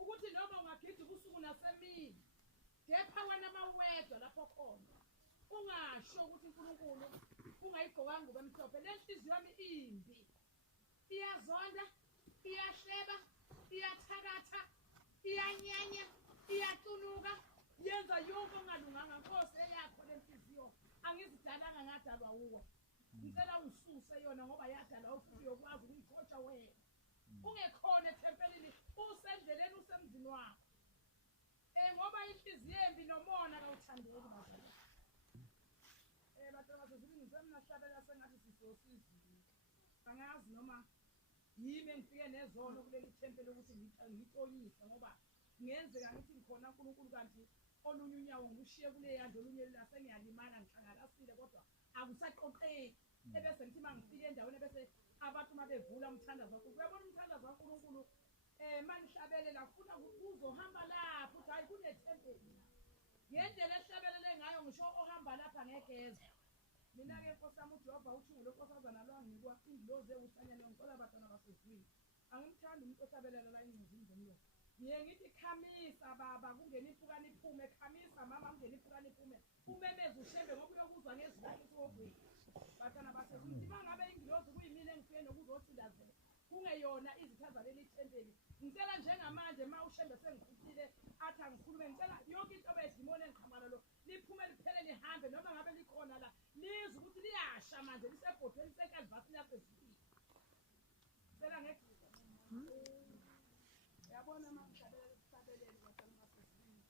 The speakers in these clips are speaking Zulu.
ukuthi noma ungagida ubusuku nasemini kepha wena mawedwa lapho khona ungasho ukuthi uNkulunkulu ungayigqokanga ngubo emhlophe le nhliziyo yami imbi iyazonda iyahleba iyathakatha iyanyanya iyacunuka yenza yonke ongalunganga Nkosi eyakho le nhliziyo angizidalanga ngadalwa uwe ngicela ungisuse yona ngoba yadalwa ufuthi uyokwazi ukuyixotsha wena ungekhona ethempelini usendleleni usemzini wakho ngoba inhliziyo embi nomona kawuthandeki bazalwane bathola sezibini ngisemnahlabela sengathi sisosizini angazi noma yimi engifike nezono kuleli thempeli ukuthi ngixolisa ngoba ngiyenzeka ngithi ngikhona uNkulunkulu kanti olunye unyawo ngushiye kule yandle olunye lase ngiyalimala ngihlangalasile kodwa akusaqoqeki ebese ngithi mangifike endaweni bese abantu mabevula umthandazo wakho uyabona umthandazo kaNkulunkulu manihlabelela ufuna uzohamba lapho uthi hayi kunethempeli ngendlela ehlabelele ngayo ngisho ohamba lapha ngegeza mina-ke Nkosi yami uJehova uthi ngulonkosazana lwanginikwa indlozi ewusanyana ngicela abatwana basezwini angimthandi umuntu ohlabelela la ingcizini zomlomo ngiye ngithi khamisa baba kungena impukane iphume khamisa mama kungena impukane iphume umemeze ushembe ngoba uyokuzwa ngezwi esogwini batwana basezwini uma ngabe indlozi kuyimina engifike nokuzothilazela kungeyona izitha zaleli thempeli ngicela njengamanje uma ushembe sengikhulile athi angikhulume ngicela yonke into abedimoni engiqhamana lo liphume liphele lihambe noma ngabe likhona la lizwe ukuthi liyasha manje lisebhodweni sekalivasi lasezwini ngicela ngegcisa yabona mangishadela isihlabeleli batwana basezwini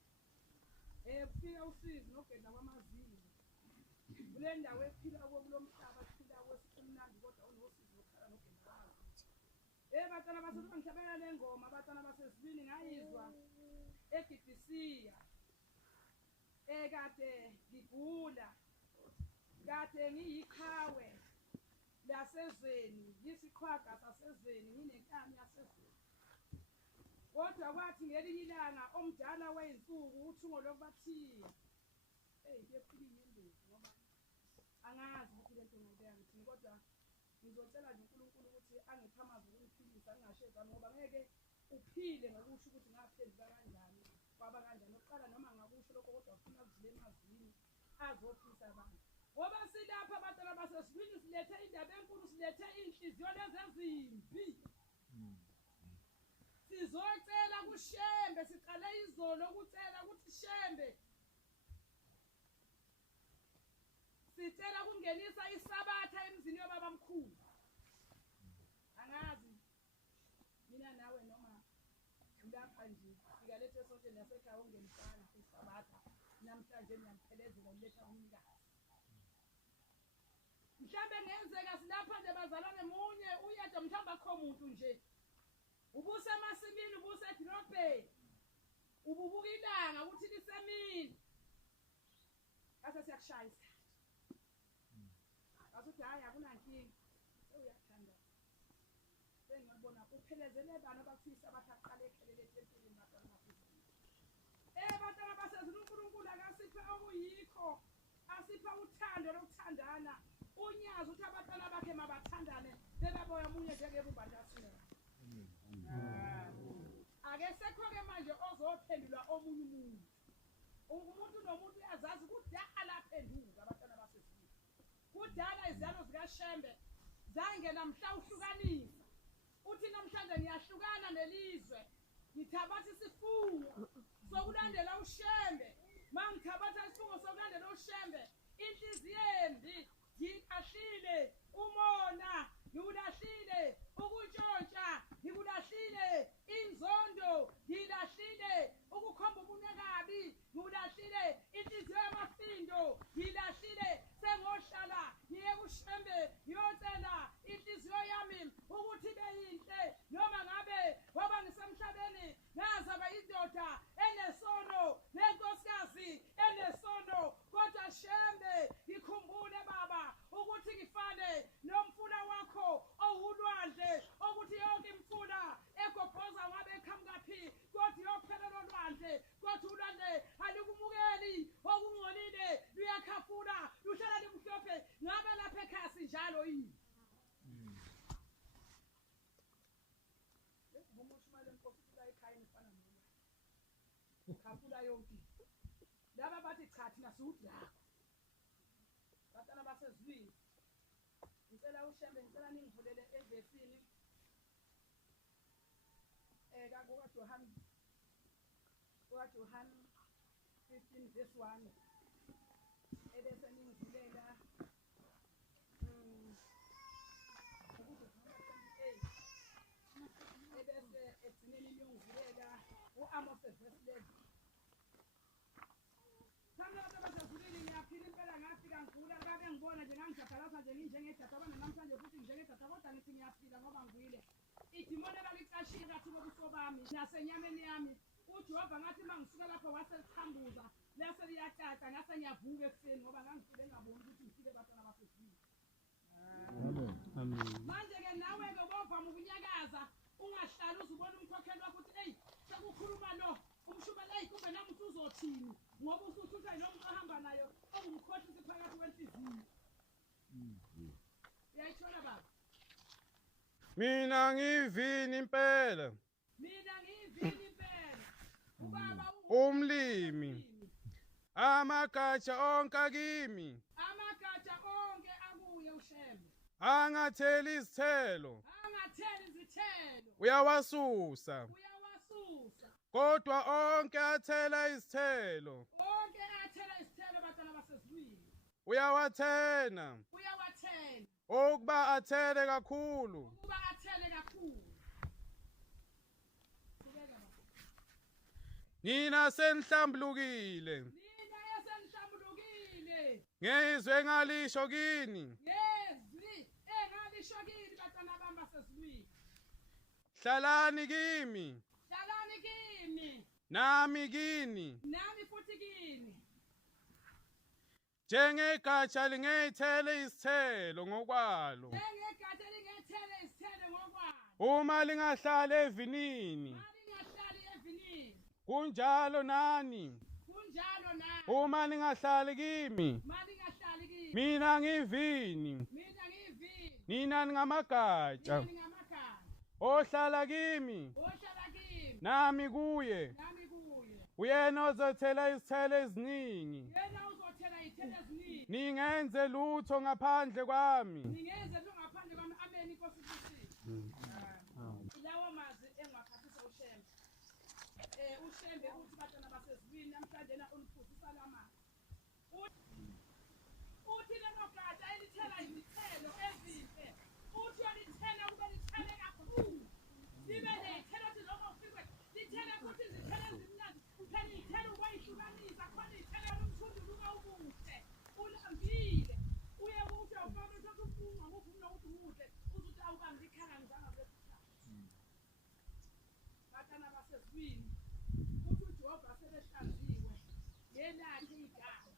kufika usizi nogedla kwamazinyo kule ndawo ephila kulo mhlaba siphila kwesikumnandi kodwa unosizi lokhala nogedla kwamazinyo batwana basezwini ngihlabela le ngoma batwana basezwini ngayizwa eGibhisiya kade ngigula kade ngiyiqhawe lasezweni yisiqhwaga sasezweni nginenkani yasezweni kodwa kwathi ngelinye ilanga omdala weyinsuku uthungo lokubathiya kuyephila inyembezi ngoba angazi ukuthi lento ngibeka ngithini kodwa ngizocela nje uNkulunkulu ukuthi angiphe amazwi okuniphilisa ngingashezani ngoba ngeke uphile ngokusho ukuthi ngaphenduka kanjani kwaba kanjani oqala noma ngakusho lokho kodwa ufuna ukuvula emazwini azophisa abantu ngoba silapha abantwana basesibini silethe indaba enkulu silethe inhliziyo lezi ezimbi sizocela kuShembe siqale izolo ukucela ukuthi Shembe sicela kungenisa isabatha emzini yobaba mkhulu angazi mina nawe noma ulapha nje sikalethe sonke nasekhaya ungenisana isabatha namhlanje niyamphelezela uletha umnikazi mhlambe ngenzeka silapha nje bazalwane munye uyedwa mhlamba akho umuntu nje ubusemasimini ubusedrobheni ububuka ilanga ukuthi lisemini ase siyakushaya isikhathi asuthi hayi akunankinga uyathanda sengiyabona uphelezele bani abafisa abathaqala ekhelele etempelini batwana basezini batwana basezini uNkulunkulu akasiphe okuyikho asipha uthando lokuthandana unyazi ukuthi abatwana bakhe mabathandane bebaboya omunye njengebumbantasina ake sekho-ke manje ozophendula omunye umuntu nomuntu uyazazi kudala aphenduka abantwana basezini kudala izalo zikaShembe zange namhla uhlukanisa uthi namhlanje ngiyahlukana nelizwe ngithabatha isifungo sokulandela uShembe mangithabatha isifungo sokulandela uShembe inhliziyo embi ngikahlile umona ngikulahlile ukuntshontsha ngikulahlile inzondo ngilahlile ukukhomba ubunekabi ngikulahlile inhliziyo yamafindo ngilahlile sengohlala ngiye kuShembe ngiyocela inhliziyo yami ukuthi ibe yinhle noma ngabe ngoba ngisemhlabeni ngazaba indoda enesono nenkosikazi enesono kodwa Shembe ngikhumbule baba ukuthi ngifane nomfula wakho owulwandle ukuthi yonke imfula egobhoza ngabe eqhamukaphi kodwa yophelela olwandle kodwa ulwandle alikumukeli okungcolile luyakhafula luhlala limhlophe ngabe lapha ekhaya sinjalo yini umuntu shumale inkosi la ekhaya nifana nalo khafula yonke laba bathi cha thina siwudlako batana basezwini ngicela ushembe ngicela ningivulele evesini kaJohn 15 verse 1 ebese ningivulela ebese egcineni niyongivulela u-Amos verse 11 Samloto basezulile ngiyaphila impela ngafika ngigula kake ngibona nje ngangijadalasa nje nginjengejatabana namhlanje futhi njengejata kodwa ngithi ngiyaphila ngoba ngwile idimoni ebalicashile kathi kobuso bami nasenyameni yami uJehova ngathi mangisuka lapho waselichambuza lase liyacaca ngase ngiyavuka ekuseni ngoba ngangifile ngaboni ukuthi ngifike batana basezulile Amen manje ke nawe ke bovama ukunyakaza ungahlali uzubona umkhokheli wakho uthi hey sekukhuluma lo umshumela kumbe nami uzothini ngoba usuthutha noma ahamba nayo ongumkhohlisi phakathi kwenhliziyo uyayithola baba Mina ngivini impela ubaba umlimi amagatsha onke kimi akuye ushembe angatheli izithelo uyawasusa kodwa onke athela izithelo batana basezulwini uyawathena ukuba athele kakhulu Nina senihlambulukile ngezwe engalisho kini batana bami basezulwini hlalani kimi nami kini futhi kini njengegatsha lingethele izithelo ngokwalo uma lingahlali evinini kunjalo nani uma lingahlali kimi mina ngivini nina ningamagatsha ohlala kimi nami kuye uyena ozothela izithelo eziningi ningenze lutho ngaphandle kwami amen inkosi lawo mazwi engwaphathisa ushembe ushembe uthi batana basezulwini namhlanje uniphuzisa lamazwi uthi lelo gatsha elithela izithelo ezinhle uthi walithela kube lithele kakhulu libe nethelo ukuthi lokho kufikwe lithele futhi izithelo ezimnandi phela ithelo ukwayihlukanisa khona ithelo lomthunduluka ubuhle ulambile uye ukuthi awufake ukuthi ufunga ngokuvuna ukuthi uhle uthi awubangi ikhanga ngizanga kwesihlahla batana basezwini uthi uJehova sebehlanziwe lenakhe igama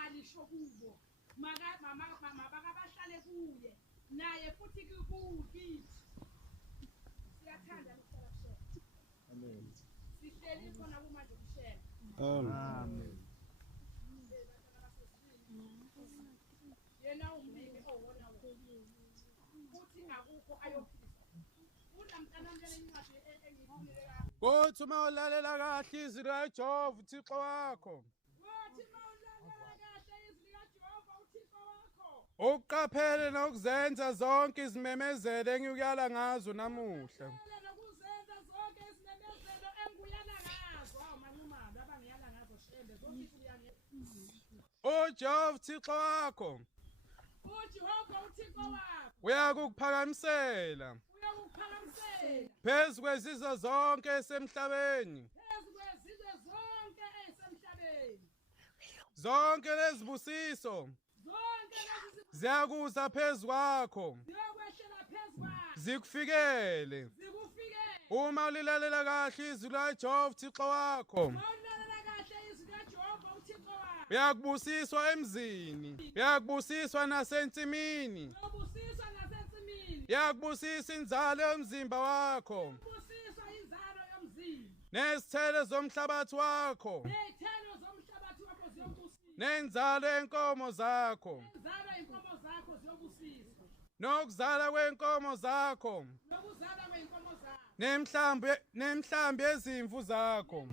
alisho kubo mabakabahlale kuye naye futhi kukithi siyathanda ukuhlala kushela amen sihleli khona kumanje kushela amen yena umlimi owona futhi akukho ayophisa unamntanamntana incwadi engiyifunile Kothi uma ulalela kahle izwi likaJehova uThixo wakho uqaphele nokuzenza zonke izimemezelo engikuyala ngazo namuhla uJehova uThixo wakho uyakuphakamisela phezu kwezizwe zonke esemhlabeni zonke lezibusiso ziyakuza phezu kwakho zikufikele uma ulilalela kahle izwi likaJehova uThixo wakho uyakubusiswa emzini uyakubusiswa nasensimini uyakubusisa inzalo yomzimba wakho nezithelo zomhlabathi wakho nenzalo yenkomo zakho nokuzala kwenkomo zakho nemhlambi yezimvu zakho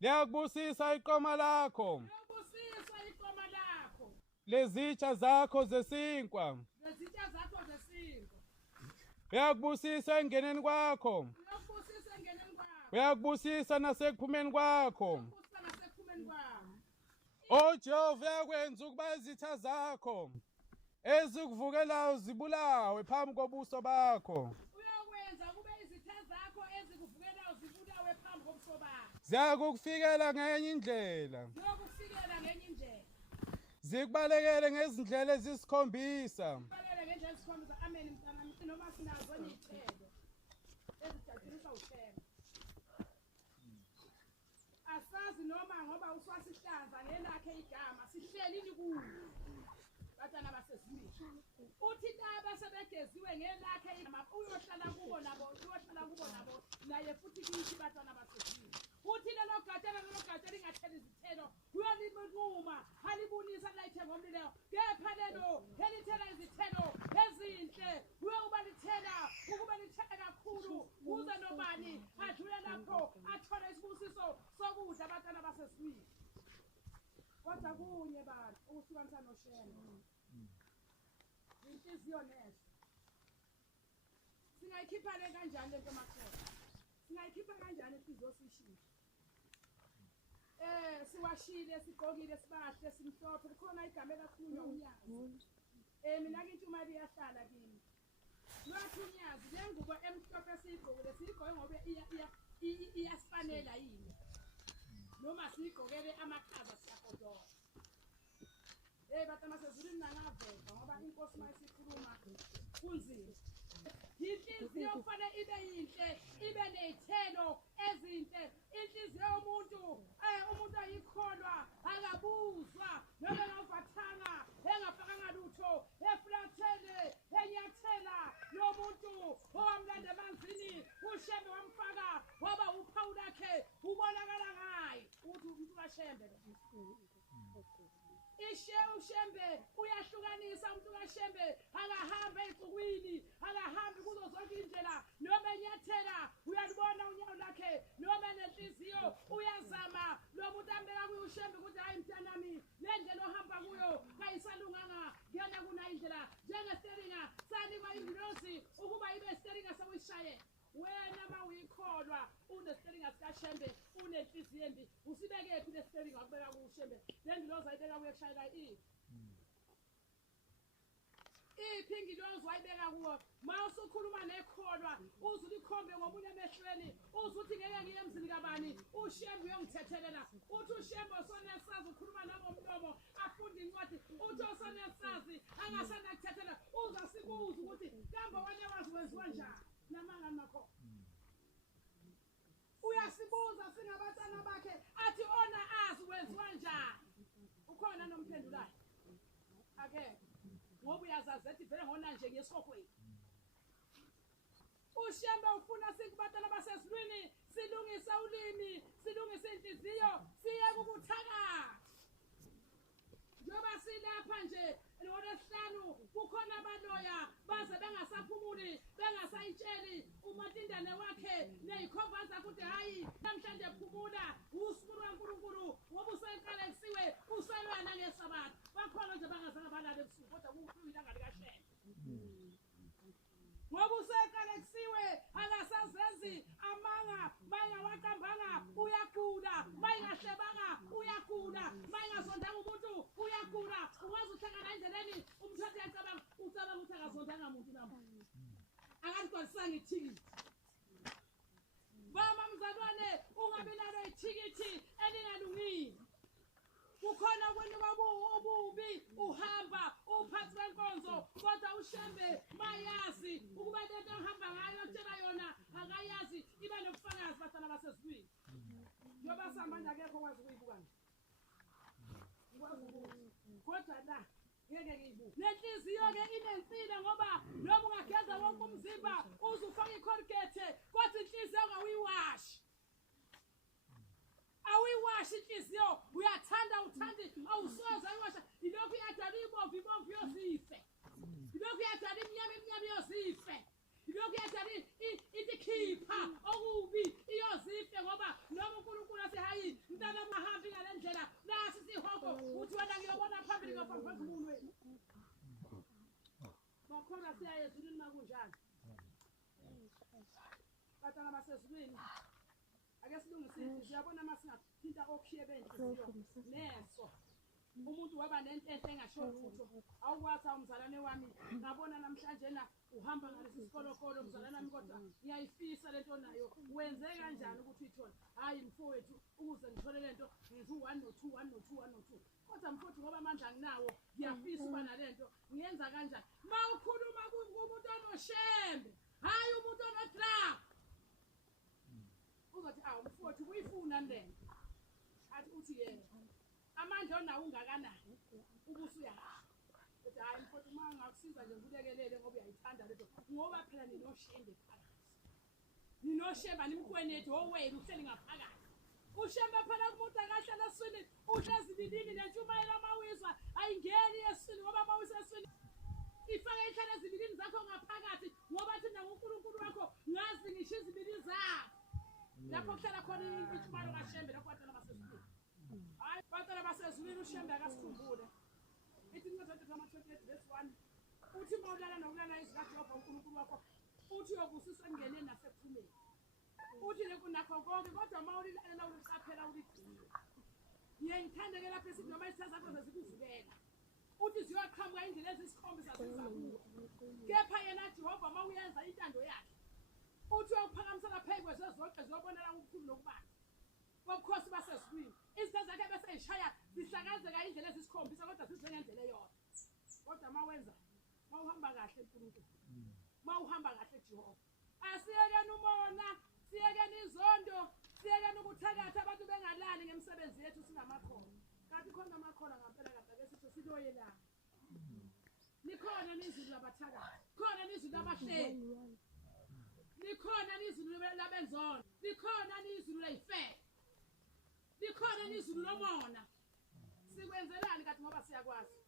liyakubusisa iqoma lakho Liyobusiswa iqoma lakho. lezitsha zakho zesinkwa Nezitsha zakho zesinkwa. uyakubusisa engeneni kwakho Liyobusiswa engeneni kwakho. uyakubusisa nasekuphumeni kwakho Liyobusiswa nasekuphumeni kwakho. oJehova uyakwenza ukuba izitha zakho ezikuvukelayo zibulawe phambi kobuso bakho Uyokwenza kube izitha zakho ezikuvukelayo zibulawe phambi kobuso bakho. ziyakukufikela ngenye indlela Ziyokufikela ngenye indlela. zikubalekele ngezindlela ezisikhombisa Kubalele ngendlela esikhombisa. Amen mntanami. Noma sinazo niy'thelo ezijatshulisa uthemba. Asazi noma ngoba uswasihlanza ngelakhe igama sihlelini kuyo. Batana basezimini. Uthi laba sebegeziwe ngelakhe igama uyohlala kubo nabo naye futhi kithi batana basezimini. Uthi lelo gatsha lingatheli izithelo uyoliminquma halibunisa layithe ngomlilo kepha lelo elithela izithelo ezinhle uyokuba lithela ukuba lithele kakhulu kuze nobani adlule lapho athole isibusiso sokudla abatana basesibili. Kodwa kunye bantu ukuhlukanisa noshembe inhliziyo nesho singayikhipha le kanjani lento makhona singayikhipha kanjani inhliziyo sishintshe siwashile sigqokile sibahle simhlophe likhona igama elakhulunywa unyazi mina ke intshumayelo iyahlala kimi lwakhe unyazi le ngubo emhlophe siyigqokile siyigqoke ngoba iyasifanela yini noma siyigqokele amakhaza siyagodola batama sezulwini nangaveza ngoba inkosi mayisikhuluma kunzima inhliziyo kufanele ibe yinhle ibe ney'thelo ezinhle inhliziyo yomuntu umuntu ayikholwa akabuzwa noma engavathanga engafakanga lutho efulathele enyathela lo muntu owamlanda emanzini ushembe wamfaka waba uphawu lakhe ubonakala ngaye uthi umuntu kaShembe ushembe uyahlukanisa umuntu kaShembe akahamba ey'xukwini akahambi kuzo zonke indlela noma enyathela uyalibona unyawo lakhe noma nenhliziyo uyazama lo muntu ambeka kuyo uShembe ukuthi hayi mntanami le ndlela ohamba kuyo kayisalunganga ngena kunayo indlela njengesteringa sanikwa ingilosi ukuba ibe steringa sewuyishayela wena ma uyikholwa unesteringa sikaShembe unenhliziyo embi usibekephi le steringa wakubeka kuShembe le ngilozi ayibeka kuyo kushayela iphi ingilozi wayibeka kuwo ma usukhuluma nekholwa uze ulikhombe ngomunye emehlweni uze uthi ngeke ngiye emzini kabani uShembe uyongithethelela uthi uShembe osonesazi ukhuluma nangomlomo afunda incwadi uthi osonesazi angasenakuthethelela uze asibuze ukuthi kambe wena wazi wenziwa njani namanga makho uyasibuza singabatana bakhe athi ona azi wenziwa njani ukhona nomphendulayo ake ngoba uyazazi ethi vele ngona nje ngesihogweni uShembe ufuna sikubatana basezulwini silungisa ulimi silungisa inhliziyo siye kubuthakathi njoba silapha nje ngolesihlanu kukhona abaloya baze bengasaphumuli bengasayitsheli umatindane wakhe neyikhova zakuthi hayi namhlanje phumula usuku kaNkulunkulu ngoba useqalekisiwe uselwana ngesabatha bakhona nje bangazange balale ebusuku kodwa kuyilanga likaShembe ngoba useqalekisiwe akasazenzi amanga mayingawaqambanga uyagula mayingahlebanga uyagula mayingazondanga umuntu uyagula ungaze uhlangana endleleni umuntu athi ucabanga ukuthi akazondanga muntu nami akazigcwalisanga ithikithi bama mzalwane ungabi nalo ithikithi elingalungile kukhona kwenika ububi uhamba uphathi kwenkonzo kodwa uShembe mayazi ukuba lento ohamba ngayo tshela yona akayazi iba nobufakazi batana basezulwini njoba samandla akekho kwazi ukuyibuka nje kodwa la ngeke ngiyibuke nenhliziyo-ke inensile ngoba noma ungageza wonke umzimba uze ufake icolgate kodwa inhliziyo awuyiwashi awiwashi inhliziyo uyathanda uthandi awusoze ayiwasha ilokhu iyadala ibomvu yozife ilokhu iyadala imnyama yozife ilokhu iyadala ithi khipha okubi iyozife ngoba noma uNkulunkulu athi hayi uthi wena ngiyobona phambili ngaphambi komuntu wena bakhona siyaye ezulwini makunjani batana basezulwini ake silungisile siyabona masingathinta okhiye benhliziyo neso umuntu waba nenhlehlo engashotho awukwazi umzalwane wami ngabona namhlanje na uhamba ngalesi sikolokolo umzalwane wami kodwa ngiyayifisa lento nayo wenze kanjani ukuthi uyithole hayi mfowethu ukuze ngithole lento ngenza u1 no2 1 no2 1 no2 kodwa mfowethu ngoba amandla anginawo ngiyafisa uba nalento ngiyenza kanjani mawukhuluma kumuntu onoshembe hayi umuntu onodrug uzothi mfowethu kuyifuna lento athi uthi yena amandla onawo ungakanani ubusuyahamba uthi hayi mfowethu uma ngakusiza nje ngikulekelele ngoba uyayithanda lento ngoba phela ninoshembe phakathi ninoshemba nimkwenethi owenu uhleli ngaphakathi ushembe phela kumuntu akahlala eswini uhlezi lidini nentshumayelo amawizwa ayingeni eswini ngoba mawisa eswini ifake ihlala ezibilini zakho ngaphakathi ngoba thina ngoNkulunkulu wakho ngazi ngisho izibilini zakho lapho kuhlala khona intshumayelo kaShembe lapho batana baseswini hayi batana basezulwini uShembe akasikhumbule ithi incwadi kaMathethesi verse 1 uthi mawulala nokulala izikaJehova uNkulunkulu wakho uthi uyobusiswa engeneni nasekuphumeni uthi lekunakho konke kodwa mawulilalela uliqaphela uligcina ngiyayithanda ke lapho esithi noma isitha zakho zezikuvukela uthi ziyaqhamuka indlela ezisikhombisa zizakuwa kepha yena Jehova mawuyenza intando yakhe uthi uyokuphakamisela phezu kwezizonke ziyobonela ukukhulu nokubanzi bobukhosi basezulwini izitha zakhe bese yishaya zihlakazeka indlela ezisikhombisa kodwa zizengendlela eyodwa kodwa mawenza mawuhamba kahle uNkulunkulu mawuhamba kahle Jehova asiyekeni umona siyekeni izondo siyekeni ukuthakatha abantu bengalali ngemisebenzi yethu sinamakhono kanti khona amakhono ngampela kahle sithi siloyelana likhona nizulu labathakathi khona nizulu labahleli likhona nizulu labenzondo likhona nizulu layifele likhona nizulu lomona sikwenzelani kanti ngoba siyakwazi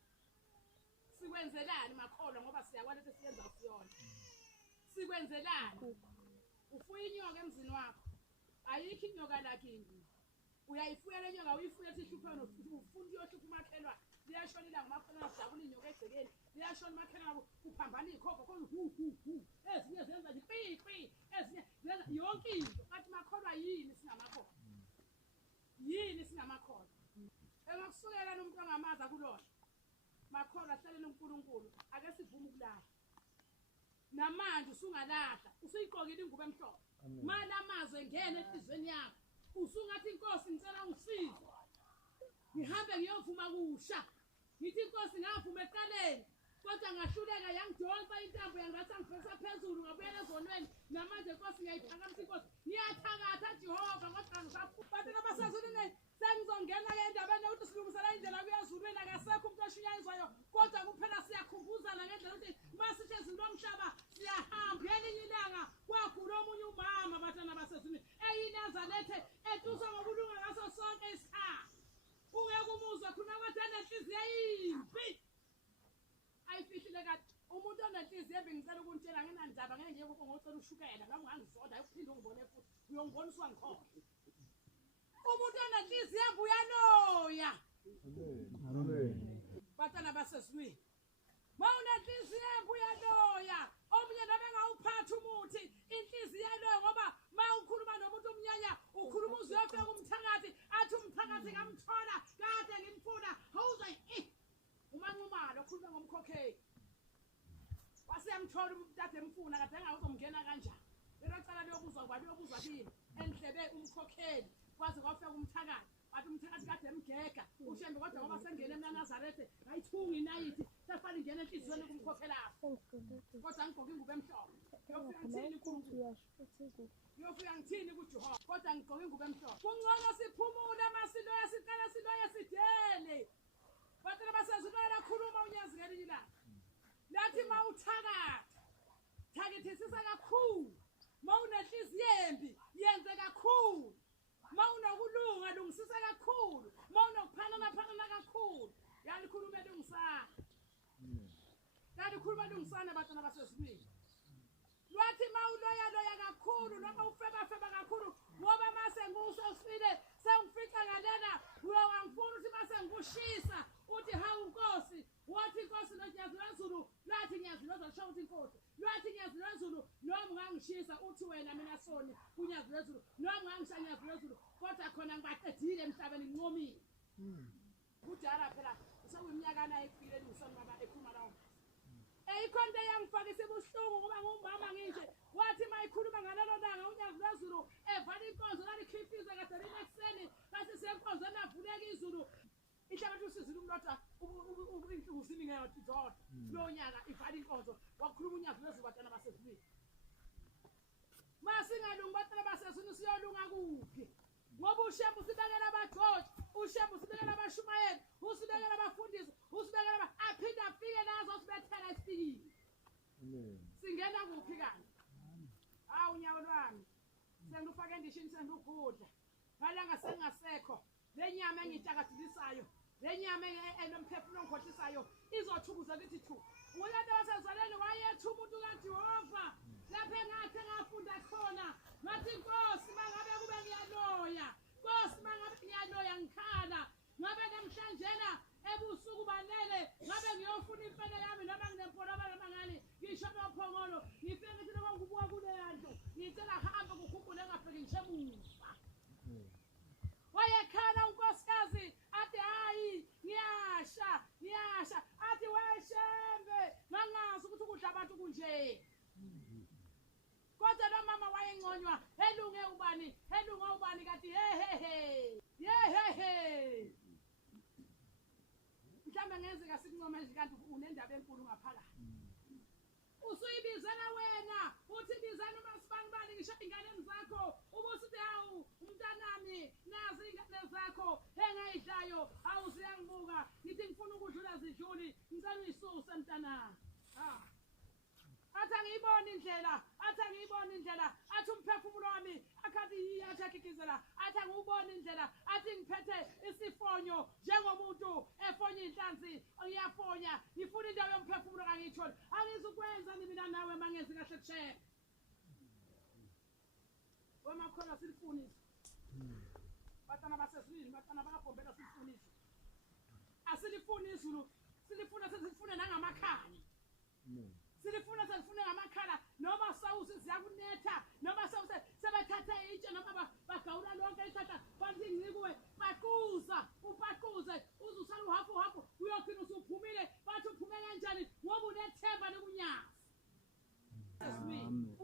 sikwenzelani makholwa ngoba siyakwazi ukuthi siyenza siyona sikwenzelani ufuya inyoka emzini wakho ayikho inyoka lakini uyayifuya le nyoka uyifuya ethi hlupheno ufuna uyohlupha umakhelwa liyashona ilanga makhelwa ajabula inyoka egcekeni liyashona umakhelwa kuphambana ikhokho khona ezinye zenza nje pi ezinye zenza yonke into kanti makholwa yini singamakholwa yini singamakholwa engakusukela nomuntu angamaza kulona makholwa hlaleni uNkulunkulu ake sivume ukulahla namanje usungalahla usuyiqokile ingubo emhlophe manje amazwi engene enhlizweni yakho usungathi inkosi ngicela ungisize ngihambe ngiyovuma kusha ngithi inkosi ngavuma eqaleni kodwa ngahluleka yangidonsa intambo yangathi angifesa phezulu ngabuyela ezonweni namanje inkosi ngiyayiphakamisa inkosi ngiyathakatha Jehova kodwa ngisabathe abasezulwini sengizongena ke endabeni ukuthi silungisela indlela kuyazulwini akasekho umuntu oshunyayizwayo kodwa kuphela siyakhumbuzana ngendlela ukuthi masithi ezulwini lomhlaba siyahamba elinye ilanga kwagula omunye umama batana basezulwini eyiNazarethe etuswa ngokulunga ngaso sonke isikhathi ungeke umuzwe khona kodwa nenhliziyo yimbi ayifihlile kade umuntu onenhliziyo embi ngicela ukuntshela nginandaba ngeke nje ngocela ushukela ngami ngangizonda ukuphinde ungibone futhi uyongibonisa ngikhohle umuntu onenhliziyo embi uyaloya amen batana basezulwini mawunenhliziyo embi uyaloya omunye nabe ngawuphatha umuthi inhliziyo yaloya ngoba mawukhuluma nomuntu omnyanya ukhuluma uzuyofika kumthakathi athi umthakathi ngamthola kade ngimfuna awuzwa umanqumalo okhuluma ngomkhokheli wasiyamthola umntade emfuna kade engawuzomngena kanjani lecala liyobuzwa kwabi liyobuzwa kini endlebe umkhokheli kwaze kwafika kumthakathi bathi umthakathi kade emgega uShembe kodwa ngoba sengene eNazarethe ngayithunga inayithi sefana ingena enhliziyweni kumkhokhela kodwa ngigqoka ingubo emhlophe yofika ngithini kuJehova kodwa ngigqoka ingubo emhlophe kungcono siphumule masiloya siqala siloya sidele bathe basezulwini akhuluma unyazikela ilanga lathi mawuthakatha thakithisisa kakhulu mawunenhliziyo embi yenze kakhulu mawunokulunga lungisisa kakhulu mawunokuphanana kakhulu yalikhuluma lungisana yalikhuluma lungisana batana basezulwini lwathi mawuloya kakhulu noma ufeba kakhulu ngoba mase ngusofile sengifica ngalena uyangifuna ukuthi mase ngikushisa noma ungangishisa uthi wena mina soni unyazi lwezulu noma ungangishaya unyazi lwezulu kodwa khona ngibaqedile emhlabeni nginqomile kudala phela usewiminyaka nayo efikile ngusoni baba ekhuluma lawo ikhonto eyangifakisa ubuhlungu ngoba ngumama nginje wathi mayikhuluma ngalelo langa unyazi lwezulu evala inkonzo lalikhifiza kade linekuseni base senkonzweni avuleka izulu ihlabathi usizile umlotha inhlungu siningeyothi zodwa kulo nyaka ivala inkonzo wakhuluma unyazi lwezulu batana basezulwini masingalungi batana basezulwini siyolunga kuphi ngoba ushembu usibekela abajoji ushembu usibekela abashumayeli usibekela abafundisi usibekela aphinda afike nazo sibethela isifikile singena kuphi kanti unyaka lwami sengifake endishini sengikudla ngalanga sengasekho le nyama engitshakadilisayo le nyama enomphefumulo ongikhohlisayo izothukuza kithi thu umuntu wasezaleni wayethu umuntu kaJehova lapho engathi ngafunda khona ngathi Nkosi mangabe kube ngiyaloya Nkosi mangabe ngiyaloya ngikhala ngabe namhlanjena ebusuku banele ngabe ngiyofuna impela yami noma nginempolaba lamangani ngisho nophongolo ngifike ngithi noma ngibuka kule yanto ngicela hamba kukhumbule ngafike ngishemuva wayekhala unkosikazi athi hayi ngiyasha athi weshembe ngangazi ukuthi ukudla abantu kunje kodwa lo mama wayengconywa helunge ubani kathi yehehe mhlawumbe ngenzeka sikuncoma nje kanti unendaba enkulu ngaphakathi usuyibizela wena uthi bizana umasibani ngisho inganeni zakho ubusithi hawu umntanami nazi ingane zakho engayidlayo awuziyangibuka ngithi ngifuna ukudlula zidluli ngicela uyisuse mntanami athi angiyibona indlela athi umphefumulo wami akathi athi akikizela athi angiyibona indlela athi ngiphethe isifonyo njengomuntu efonya inhlanzi ngiyafonya ngifuna indawo yomphefumulo kangiyitholi angizukwenza mina nawe mangenzi kahle kushaya wemakhona silifunisa batana basezulwini batana bakabhombela silifunisa asilifuni izulu silifuna nangamakhala silifuna ngamakhala noma sawusi ziyakunetha noma sawusi sebethatha itshe noma bagawula lonke ithatha bathi ngikuwe upaquze uzusala uhafu uyokhina usuphumile bathi uphume kanjani ngoba unethemba lokunyazi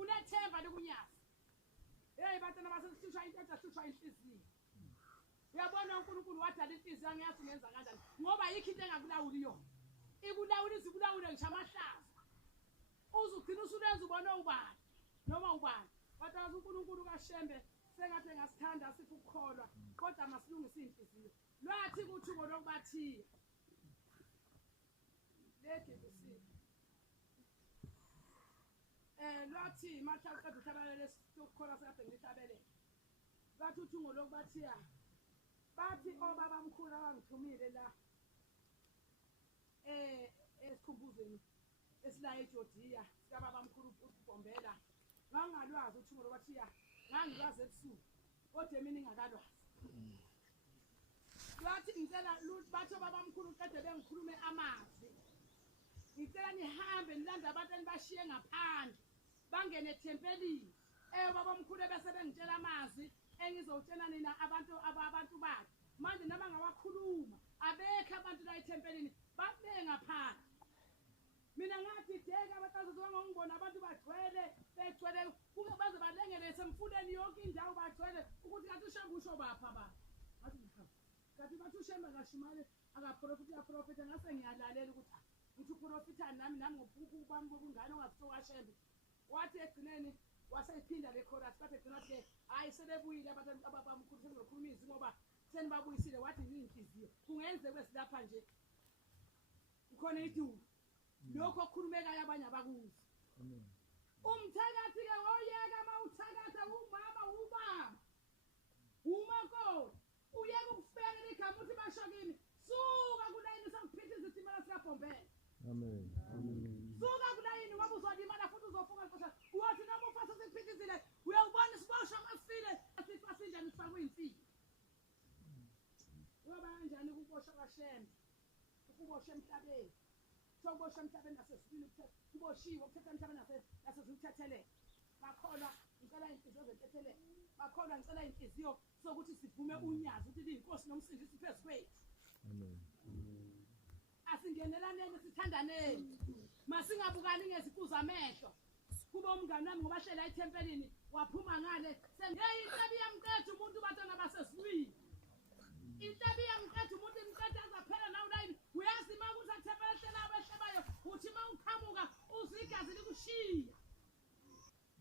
unethemba lokunyazi batana basesishusha inhliziyo uyabona uNkulunkulu wadala inhliziyo angiyazi ngenza kanjani ngoba yikho into engakulawuli yona ikulawulisa ikulawule ngisho amahlazo uzugcina usulenza ubona ubani noma ubani batana uNkulunkulu kaShembe sengathi ngasithanda sithi ukukholwa kodwa masilungise inhliziyo lwathi kuthi ngokubathiya lethe kusithi lwathi matha qeda uthabalele sokukholwa sakade ngihlabele bathi uthi ngokubathiya bathi obaba mkhulu abangithumile la esikhumbuzweni esila eJordia sikababa mkhulu uBombela ngangalwazi uthi ngokubathiya ngangilwazi ebusuku kodwa mina ingakalwazi lwathi ngicela bathi obaba mkhulu qede bengikhulume amazwi ngicela nihambe nilanda abantu enibashiye ngaphandle bangene ethempelini baba mkhulu bese bengitshela amazwi engizotshela nina abantu bakhe manje noma ngawakhuluma abekho abantu la ethempelini babe ngaphandle mina ngathi deka abatazizwa ngongibona abantu begcwele kuke baze balengele semfuleni yonke indawo bagcwele ukuthi kathi uShembe usho bapha ba ngathi kathi bathi uShembe ngashimale akaprofita yaprofita ngase ngiyalalela ukuthi ngithi uprofita nami ngobuku bami bokungane ongazithoka Shembe wathi egcineni waseyiphinda le chorus bathi egcina ke hayi sebebuyile abantu ababamkhulu sezokhuluma izwi ngoba senibabuyisile wathi inhliziyo kungenze kwesilapha nje ukhona idumo lokho okhulumekayo abanye abakuzi umthakathi ke oyeka mawuthakatha umama ubaba umakho uyeka ukufela igama uthi bashakini suka kulayini sangiphithisa isimela sikaBombela amen suka kulayini ngoba uzodimala futhi uzofunga nkosi uyothi noma ufasa siphithizile uyawubona isibosha masifile asifasinjani sifakwe imfilo ngoba kanjani ukubosha kaShembe ukubosha emhlabeni sokubosha emhlabeni nasesibili kuboshiwe ukuthatha emhlabeni nasezuluthethelele bakholwa ngicela inhliziyo zethethelele bakholwa ngicela inhliziyo sokuthi sivume unyazi ukuthi inkosi nomsindisi phezu kwethu. Amen. Asingenelaneni sithandaneni. Masingabukani ngeziqu zamehlo. Kuba umngane wami ngoba hlela ethempelini waphuma ngale sengeyi intabi yamqedwe umuntu batana basesizwini. Intabi yamqedwe umuntu imqedwe azaphela nawo layini. Uyazi makuthi akuthempela hlela abehlebayo uthi mawuqhamuka uzigazi likushiya.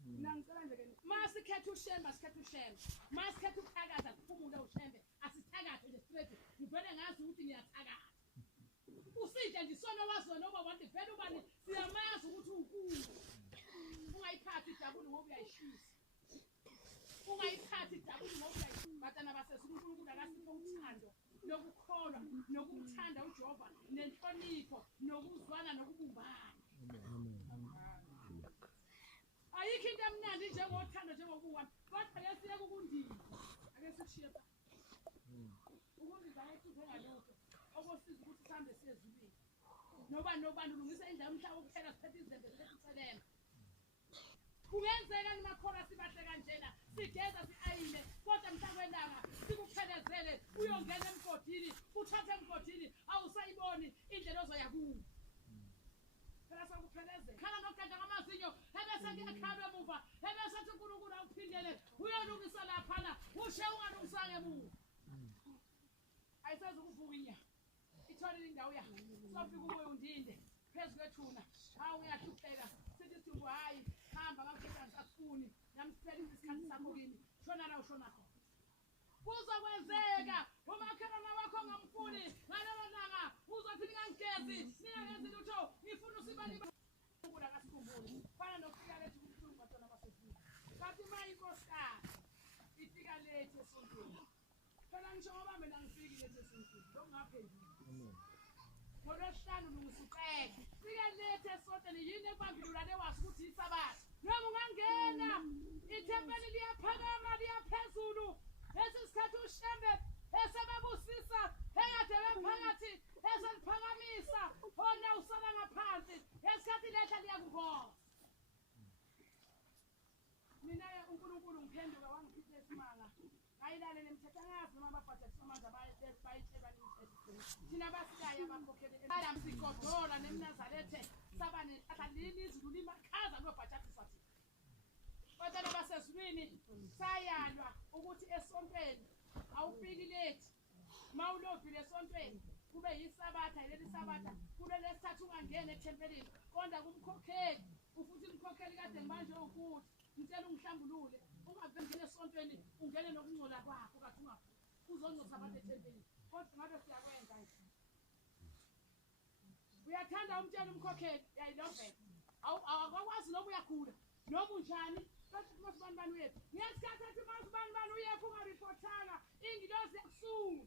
Ngicela nje ke masikhetha ushemba sikhetha ushemba. Masikhetha ukuthakaza kuphumule ushembe asithakathe nje straight. Ngivele ngazi ukuthi ngiyathakatha. Usije nje isona wazona oba wathi vele ubani siyamazi ukuthi unkulu. Ungayiphathi ijabuli ngoba uyayishisa. Ungayiphathi ijabuli ngoba uyayishisa. Batana basesizwe uNkulunkulu akasipho uthando lokukholwa nokumthanda uJehova nenhlonipho nokuzwana nokubumbana. Ayikho into emnandi njengothando njengokuwa kodwa ke siye kukundini ake sishiye ukundizana ethuze ngalokho okwesiza ukuthi sihambe siyezulwini nobani ulungisa indawo umhlaba ukuphela siphethe izembe zesiselela kungenzeka nimakhora sibahle kanjena sigeza siayile kodwa mhlakwelanga sikuphelezele uyongena emgodini uthathe emgodini awusayiboni indlela ozoya kuyo phela sakuphelezela khala nokugada ngamazinyo ebese ngiyakhala emuva ebese athi uNkulunkulu awuphindele uyolungisa laphana ushe ungalungisanga emuva ayisazi ukuvuka inyama itholile indawo yakhe sofika umoya undinde phezu kwethuna hawu uyahlupheka sithi sibu hayi hamba ngakhetha ngisafuni namsiphelisa isikhathi sakho kimi shona la ushona khona kuzokwenzeka umakhelwane wakho ngamfuni ngalelo langa uzothi ngangigezi ningenzi lutho ngifuna usibani ukula kasikhumbule fana nokufika lethu kubuhlungu batona basefuna kathi mayinkosana ifika lethu esontweni phela ngisho ngoba mina ngifikile lethu esontweni lokungaphenduli ngolwesihlanu lungusuqeke fike lethu esontweni yini ebambululane wazi ukuthi isabathi noma ungangena ithempeli liyaphakama liyaphezulu esisikhathi ushembe esebabusisa eyade phakathi eseliphakamisa ona usala ngaphansi esikhathi lehla liyakuvona mina uNkulunkulu ngiphenduka wangiphile isimanga ngayilalela imithetho angazi noma abaphatha isimanga bayitshela imithetho thina basilaya abakhokheli ayamsigodola nemnazarethe sabane akalini izulu limakhaza lobhathathi sathi kodwa basesizwini sayalwa ukuthi esontweni awufiki late mawulovile esontweni kube yisabatha leli sabatha kule lesithathu ungangena ethempelini konda kumkhokheli ufuthi umkhokheli kade manje ukuthi ngicela ungihlambulule ungavengene esontweni ungene nokungcola kwakho kathi uzongcosa abantu ethempelini kodwa ngabe siyakwenza nje uyathanda umtshela umkhokheli yayilovela awakwazi noma uyakhula noma unjani masibani wethu ngesikhathi ethi masibani uyepha ungaripotanga ingilozi yakusunga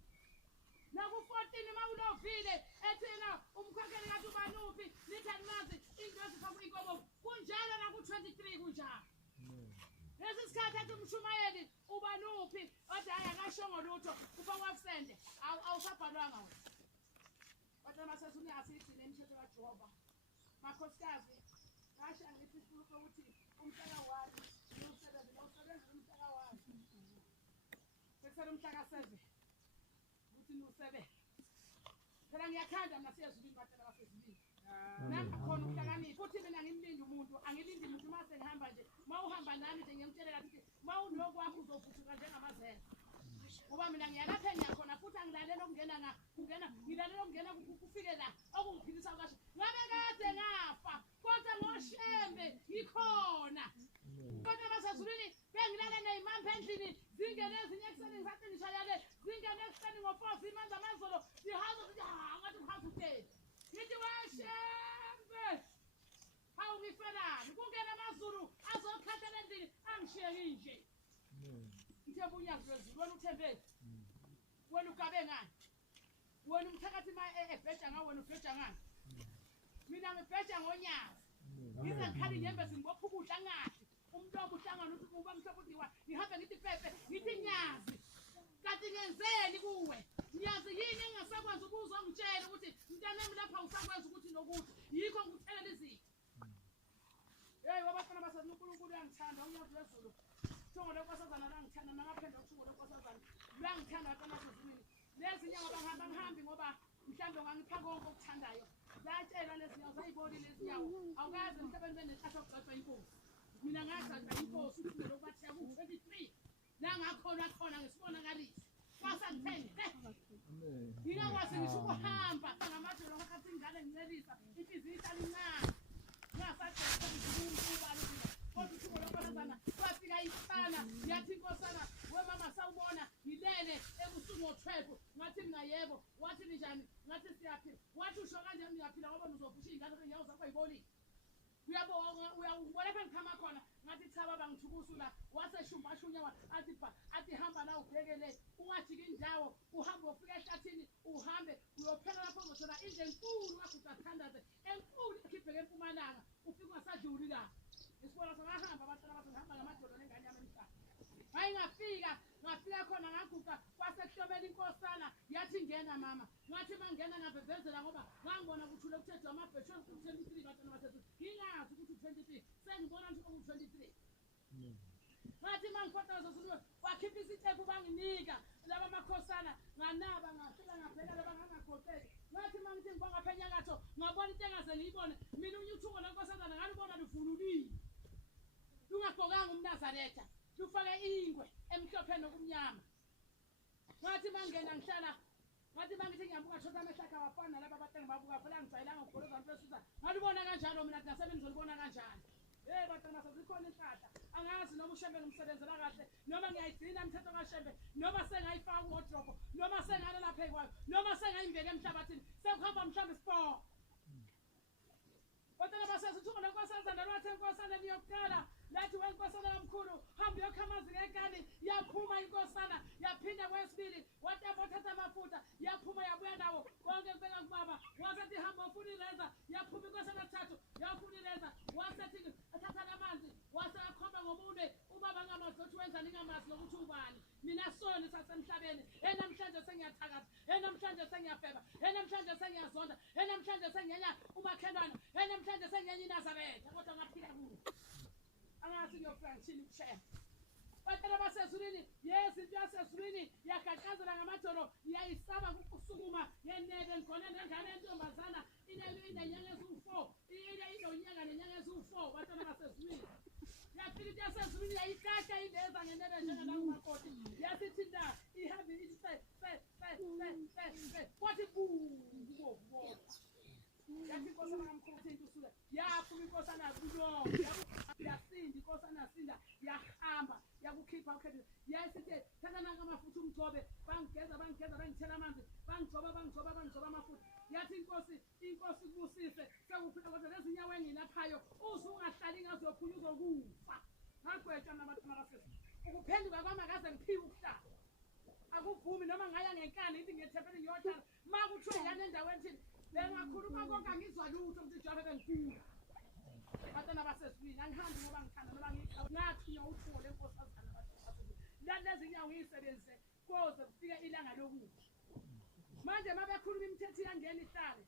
naku-14 mawulovile ethina umkhokheli kathi ubanuphi nithi animazi ingilozi phambi inkomo kunjalo naku-23 kunjalo lesi sikhathi ethi umshumayeli ubanuphi othi hayi akashongo lutho ufakwabusende awusabhalwanga wena kodwa masesuni asigcine imithetho kaJehova makhosikazi kasha ngithi sifuna ukuthi umhlaka wami usebenze umhlaka wami sekusele umhlaka 7 ukuthi nusebenze phela ngiyakhanda mina siyezulwini batela basezulwini nami khona ukuhlakanipha futhi mina ngimlindi umuntu angilindi umuntu mase ngihamba nje mawuhamba nami nje ngiyamtshela ukuthi mawunokwakho uzovuthuka njengamazela ngoba mina ngiyalapha ngiyakhona futhi angilalela ngilalela ukungena kufike la okungiphilisa kahle ngabe kade ngafa kodwa ngoshembe ngikhona kodwa basezulwini bengilalela imampa endlini zingene ezinye ekuseni ngisathi ngishayale zingene ekuseni ngo4 imanzi amazolo zihaza ukuthi ngathi uhaza uthe ngithi washembe hawu ngifelani kungena amazulu azokhathela endlini angishiye nje ngithemba unyazi lwezulu wena uthembele wena ugabe ngani wena umthakathi ebheja ngawe wena ubheja ngani mina ngibheja ngonyazi ngize ngikhali inyembezi ngibopha ukudla ngathi umlomo uhlangana ukuthi uba mhlawumbe udiwa ngihambe ngithi pepe ngithi nyazi kanti ngenzeni kuwe nyazi yini engasakwazi ukuzwa ngitshela ukuthi mntanami lapha usakwazi ukuthi nokuthi yikho ngikuthelela izitho Hey wabafana basazi uNkulunkulu uyangithanda unyazi lwezulu. Thongo lenkosazana langithanda nangaphenda ukuthungo lenkosazana. Uyangithanda abantwana basezulwini. Lezi nyawo bangihambi ngoba mhlambe ngangipha konke okuthandayo. Zatshela lezi nyawo zayiboni lezi nyawo. Awukazi emhlabeni benenhlanhla yokugcotshwa inkosi. Mina ngagcotshwa inkosi ukuthi lokuthi yaku-23 la ngakhona khona ngesibonakaliso. Wasangithenge. Amen. Ngingakwazi ngisho ukuhamba ngamadolo ngakhathi ingane ngincelisa inhliziyo ihlala incane. Ngasathi ngizumubani kodwa uthuko lonkosazana kwafika isana yathi inkosana wemama sawubona ngilele ebusuku ngo-12 ngathi mina yebo wathi njani ngathi siyaphila wathi usho kanjani ngiyaphila ngoba uzofusha ingane zenyawo zakho ayibonile uyawubona lapha ngikhama khona ngathi cha baba ngithukuzula waseshumbashunyawa athi hamba la ubhekele ungajiki indawo uhambe ufika ehlathini uhambe uyophela lapho uzothola indlu enkulu kaGutathandaze enkulu ekhibheke empumalanga ufika ungasadluli la isibona sangahamba abantwana basihamba ngamadolo nengane yami emhlaba hayi ngafika khona ngaguqa kwasekuhlomela inkosana yathi ngena mama ngathi mangena ngavevezela ngoba ngangibona kuthule kuthethwa amabhesho 23 bantwana basethu ngingazi ukuthi 23 sengibona nje ukuthi 23 ngathi mangikhotaza zulu wakhipha isitepu banginika laba makhosana nganaba ngafika ngabheka laba ngangagoteki ngathi mangithi ngibonga phenya nyakatho ngabona into engaze ngiyibone mina unyuthuko lenkosazana ngalibona luvululile lungagqokanga umNazaretha lufake ingwe emhlophe nokumnyama ngathi mangena ngihlala ngathi mangithi ngiyabuka thola amehlaka wafana laba bathenga babuka phela ngijayelanga ukugoloza mfesisa ngalibona kanjalo mina nasebe ngizolibona kanjani bantwana sazikhona inhlahla angazi noma uShembe ngimsebenzela kahle noma ngiyayigcina imithetho kaShembe noma sengayifaka kuwardrobe noma sengalala lapha kwayo noma sengayimveka emhlabathini sekuhamba mhlawumbe sport bantwana basezithuko lenkosazana lwathi inkosana liyokuqala lathi wenkosana yomkhulu hamba uyokhamazi ngekani yaphuma inkosana yaphinda kwesibili wathatha amafutha yaphuma yabuya nawo konke kubeka kubaba wasethi hamba ufuna ireza yaphuma inkosana thathu yafuna ireza wasethi athatha amanzi wasekhomba ngobune ubaba ngamazi ukuthi wenza ningamazi nokuthi ubani mina soni sasemhlabeni namhlanje sengiyathakatha namhlanje sengiyabheba namhlanje sengiyazonda namhlanje sengiyenya umakhelwane namhlanje sengiyenya iNazaretha kodwa ngaphila kuwo angathi ngiyofika ngithini kushaya bantwana basezulwini into yasezulwini yagaqazela ngamadolo yayisaba ukusukuma yenebe ngigone nengane yentombazana inenyanga eziwu-4 inonyanga nenyanga eziwu-4 bantwana basezulwini yafika into yasezulwini yayikahla indeza ngenebe njengelangumakoti yasithi nda ihambe ithi kwathi kubokuboka yathi inkosana kamkhulu ukuthi into usuka yaphuma inkosana kulonke yasinda inkosana yasinda yahamba yakukhipha ukhetho yasithi thatha nanka amafutha umgcobe bangigeza bangithela amanzi bangigcoba amafutha yathi inkosi kubusise sekuphila kodwa lezi nyawo enginaphayo uzungahlali ngazophunya uzokufa ngagwetshwa nabatwana basesi ukuphenduka kwami akaze ngiphiwe ukuhlala akuvumi noma ngaya ngenkani ngithi ngiyethempele ngiyohlala ma kuthiwe yana endaweni thini bengakhuluma konke angizwa lutho ukuthi jabe bengikhula bantwana basezulwini angihambi ngoba ngithanda noma ngathunywa uthuko lenkosazana lezi nyawo ngiyisebenzise koze kufike ilanga lokufa manje mabekhuluma imithetho iyangena ihlale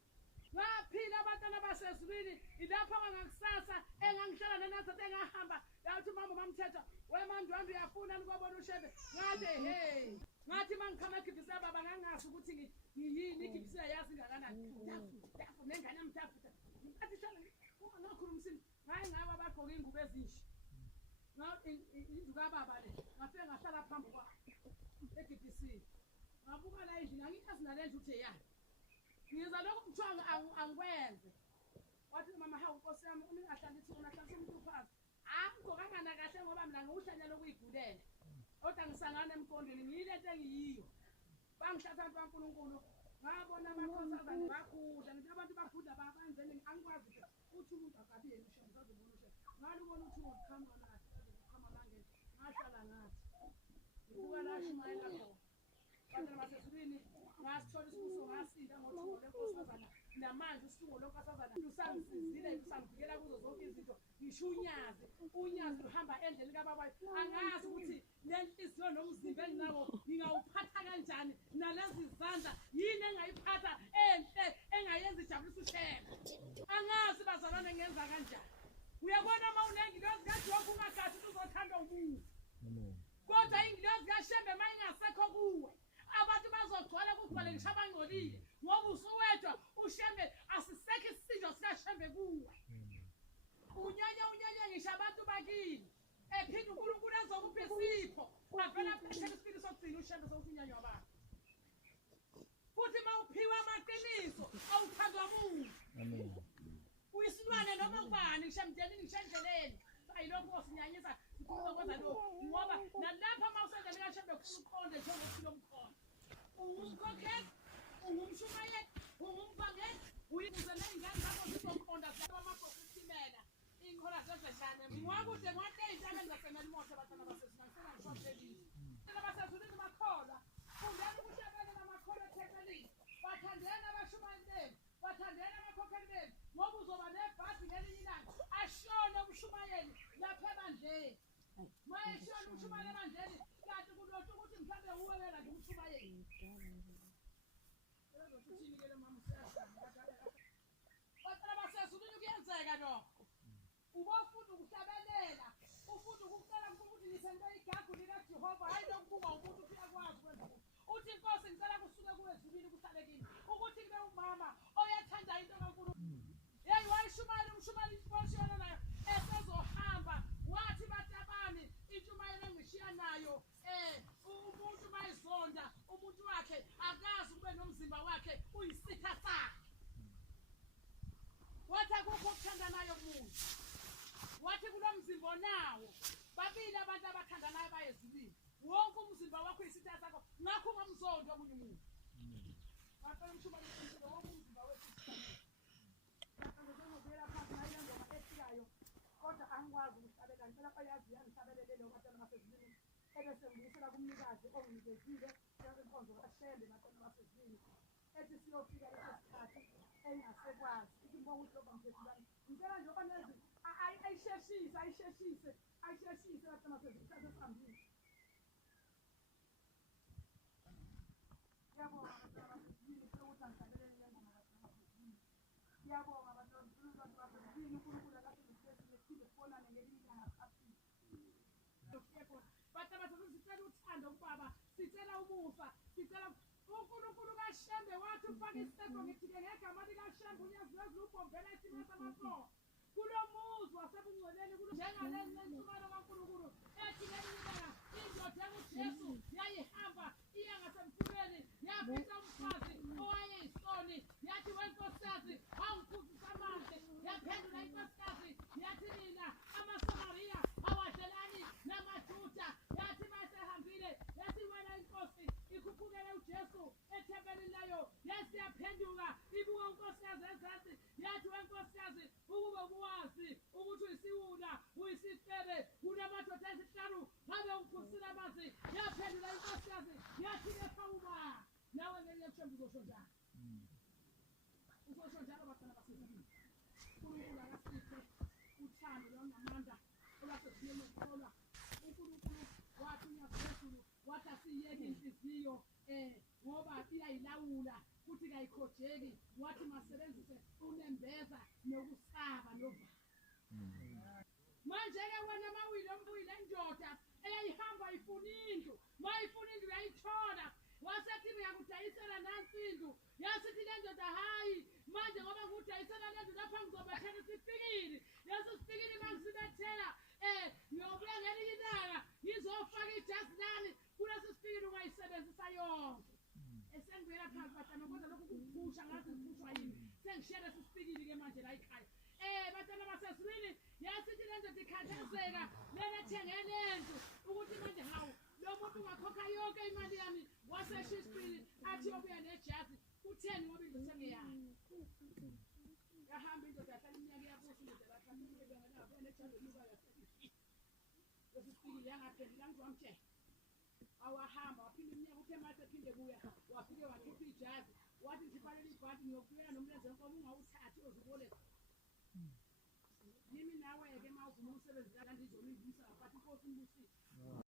ngaphila abantwana basezulwini ilapho ngakusasa engangihlala nenazathi engahamba yathi mama mamthetha wemandwandwe uyafuna nikobona uShembe ngathi hey ngathi mangikhama egibhisa baba ngangazi ukuthi ngiyini igibhisa yazi ngakanani dafu nengane yamthafuta ngathi hlala ngakhulumisini hayi ngaba bagqoka ingubo ezinhle induka baba le ngafika ngahlala phambi kwa egibhisi ngabuka la endlini angikazi nalendlu uthe ya ngiza lokho mthwanga angikwenze wathi mama hawu Nkosi yami ungahlali ithi unahlala umuntu phansi ngokangana kahle ngoba mina ngiwuhlanya lokuyigulela kodwa ngisangana emqondweni ngiyilento engiyiyo bangihlatha abantu kaNkulunkulu ngabona amakhosazana bakhudla ngithi abantu bakhudla babenzeni angikwazi uthi umuntu akabiyeni uShembe uzobona uShembe ngalubona uthi ukhamba nathi ngahlala ngathi ngibuka la Shumayela khona bantwana basezulwini ngasithola isibuso ngasinda ngothuko lenkosazana namanje usuku lenkosazana lusangisizile lusangivikela kuzo zonke izinto ngisho unyazi luhamba endleni kababa angazi ukuthi lenhliziyo nomzimba enginawo ngingawuphatha kanjani nalezi izandla yini engayiphatha enhle engayenza ijabulisa uShembe angazi bazalwane ngenza kanjani uyabona uma unengilozi kaJobe ungagathi uzothanda umufi kodwa ingilozi kaShembe mayingasekho kuwe abantu bazogcwala kugcwale ngisho abangcolile ngoba usuwedwa uShembe asisekho isizwe sikaShembe kuwe unyanya ngisho abantu bakini ephinde uNkulunkulu ezokupha isipho avela pheshela isipili sokugcina uShembe sokusinyanywa abantu futhi mawuphiwa amaqiniso awuthandwa muntu uyisilwane noma ubani ngishamdeleni ngishandleleni ayilokho sinyanyisa sikuzokwenza lokho ngoba nalapha mawusendele kaShembe kuqonde njengokuphila umkhono ungumkhokheli ungumshumayeli ungumvangeli uyibuza ney'ngane zakho zizoqonda amaphosisimela iy'nqola zezeshane ngwakude ngwateyihlakeni zasemelimoto abathana basesinangisela ngishotelile basezulini bakholwa fundela ukushabelela amakholwa ethekelini bathandela abashumayeli benu bathandela abakhokheli benu ngoba uzoba nebhadi ngelinye ilanga ashone umshumayeli lapha ebandleni mayeshona umshumayeli ebandleni kanti kulotsho ukuthi mhlawumbe uwewela nje umshumayeli batala basezulwini kuyenzeka lokho ubofunda ukuhlabelela ufunda ukucela ukuthi ngisento igagu likaJehova hayi lokubuka umuntu ufika kwazi ukwenza uthi inkosi ngicela kusuke kuwe ezulwini kuhlale kini ukuthi kube umama oyathanda into kaNkulunkulu yeyi wayishumayela umshumayeli inkoshiyana nayo esezohamba wathi batabani intshumayelo engishiya nayo umuntu mayizonda umuntu wakhe akazi kube nomzimba wakhe uyisitha sakhe wathi akukho okuthandanayo kumuntu wathi kulo mzimba onawo babili abantu abathandanayo bayezulwini wonke umzimba wakho uyisitha sakho ngakho ungamzondi omunye umuntu ngapela umshumayeli wonke umzimba wethu kodwa angikwazi ukuhlabela ngicela bayazi yangihlabelelele batana basezulwini ebese ngibuyisela kumnikazi onginikezile inkonzo kaShembe batana basezulwini ethi siyofika leso sikhathi engasekwazi ngibonga ukuthi loba mphezulwane ngicela nje oba nezi ayisheshise batana basezulwini sesihambile ngiyabonga batana basezulwini ukuthi angihlabelele ngiyabonga batana basezulwini ngiyabonga batana basezulwini uNkulunkulu akathi ngiphinde sibonane ngelinye ilanga phakathi batana basezulwini sicela uthando kubaba sicela umufa sicela uNkulunkulu kaShembe wathi ufake isipho ngithike ngegama likaShembe unyazilezi ubhombela esimeni samasoka kulo muzi wasebungcweleni njengaleni nensumano kaNkulunkulu ethi ngelinye ilanga indoda enguJesu yayihamba iya ngasemfuleni yaphica umfazi owayeyisoni yathi wenkosikazi awungiphuzisa amanzi yaphendula inkosikazi yathi mina amaSamariya awadlelani namaJuda yathi masehambile yathi wena inkosi ikhuphukele uJesu ethempelini layo yathi yaphenduka ibuka unkosikazi ezansi yathi wenkosikazi ukube buwazi ukuthi uyisiwula uyisifebe unamadoda ezihlanu ngabe ungiphuzisile amanzi yaphendula inkosikazi yathi ephawuba nawe ngelinye uShembe uzosho njalo uzosho njalo batana basezulwini uNkulunkulu akasiphe uthando lwanamandla olwasezulwini ukukholwa uNkulunkulu wathi unyazezulu wathi asiyeke inhliziyo ngoba iyayilawula futhi kayikhojeki wathi masebenzise unembeza nokusaba novalo manje-ke wena mawile ombuyile indoda eyayihamba ifuna indlu mayifuna indlu yayithola wasethi ngiyakudayisela nansi indlu yasithi le ndoda hayi manje ngoba ngudayisela le ndlu lapha ngizobethela isipikili lesi sipikili mangisibethela ngiyobuya ngelinye ilanga ngizofaka ijazi lami kulesi sipikili ungayisebenzisa yonke esengibuyela phansi batana kodwa lokhu kuphusha ngathi ngiphushwa yini sengishiya lesi sipikili-ke manje la ekhaya batana basezulwini yasithi le ndoda ikhathazeka lena ethengele ndlu ukuthi manje hawu lo muntu ungakhokha yonke imali yami waseshiya isipikili athi yobuya nejazi utheni ngoba indlu sengiyayo yahamba indoda yahlala iminyaka iyabusa indoda yahlala nejazi eluka lesi sipikili yangaphendula ngizwamtshela awahamba waphinde iminyaka uthe mase phinde kuya wafike wakhipha ijazi wathi ngiphalele ibhadi ngiyokubuyela nomlenze wenkomo ungawuthathi ozuboleka yimi nawe-ke uma uvuma umsebenzi kanti izolindisa ngaphakathi inkosi imbusile